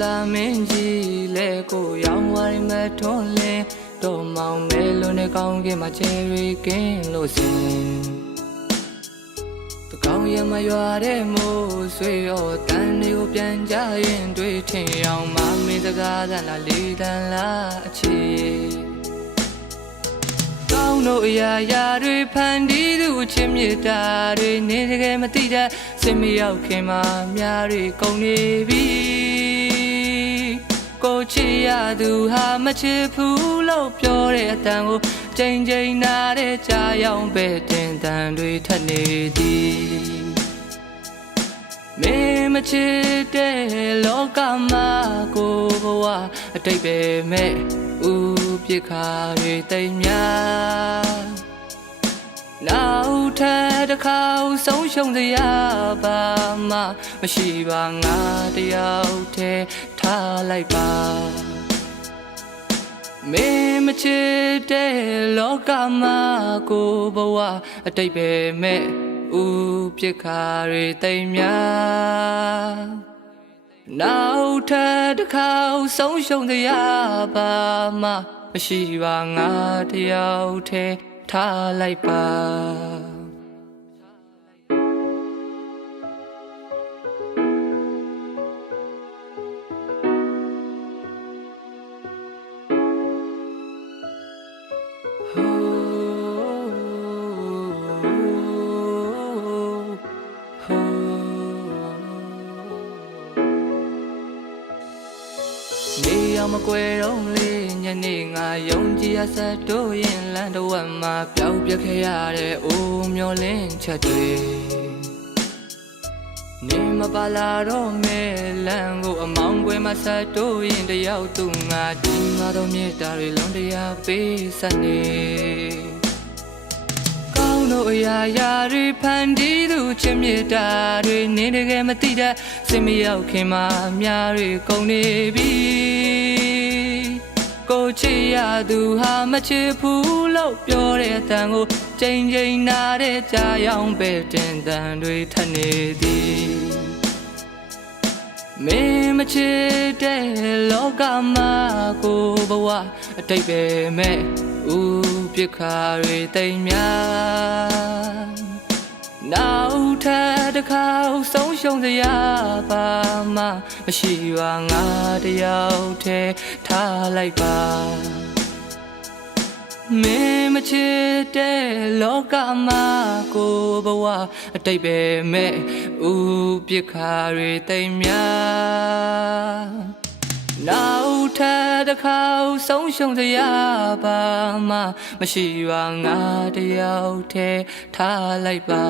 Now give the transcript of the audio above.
la minji le ko yang wari me thon le do maung me lo ne kaung ke ma cherry kin lo sin to kaung ye ma ywa de mo sui yo tan ni ko pian ja yin twi thin yaung ma min saka dan la li dan la achi no ya ya re phan di du chin mit ta re ne tkae ma ti da sin ma yauk khin ma mya re kaung ne bi ko chi ya du ha ma chit phu lo pyaw de atan ko chain chain na de cha yaung pe tin tan twi that ne di me ma chit de loka ma ko bwa atai pe me uပြစ်ခါတွေတိမ်များနောက်ထပ်တစ်ခါဆုံးရှုံးစရာပါမရှိပါငါတယောက်တည်းထားလိုက်ပါမင်းမချစ်တဲ့လောကမှာကိုဘဝအတိတ်ပဲမဲ့ဦးပြစ်ခါတွေတိမ်များနောက်ထပ်တစ်ခါဆုံးရှုံးစရာပါမရှိပါငါတယောက်တည်းထားလိုက်ပါမကွယ်တော့လေညနေငါယုံကြည်ရဆက်တို့ရင်လမ်းတစ်ဝက်မှာပျောက်ပြက်ခဲ့ရတဲ့အိုးမျောလင်းချက်တွေနေမပါလာတော့မဲလမ်းကိုအမောင်းကွယ်မှာဆက်တို့ရင်တယောက်သူငါဒီမှာတော့မြေတာတွေလုံးတရားပေးဆက်နေကောင်းတို့အရာရာတွေဖန်တီးသူချစ်မြတ်တာတွေနေတကယ်မသိတဲ့စင်မရောက်ခင်မှာအများတွေကုန်နေပြီကိုချစ်ရသူဟာမချစ်ဘူးလို့ပြောတဲ့အတန်ကိုချိန်ချိန်နာတဲ့ကြာရောင်ပဲတင်တန်တွေထပ်နေသည်မင်းမချစ်တဲ့လောကမှာကိုဘဝအတိတ်ပဲမဲ့ဦးပြစ်ခါတွေတိမ်များနောက်ထပ်တစ်ခါဆုံးရှုံးစရာပါမရှိပါငါတယောက်တည်းထားလိုက်ပါမင်းမချစ်တဲ့လောကမှာကိုဘဝအတိတ်ပဲမဲ့ဦးပြစ်ခါတွေတိမ်များနောက်ထပ်တစ်ခါဆုံးရှုံးစရာပါမရှိပါငါတယောက်တည်းထားလိုက်ပါ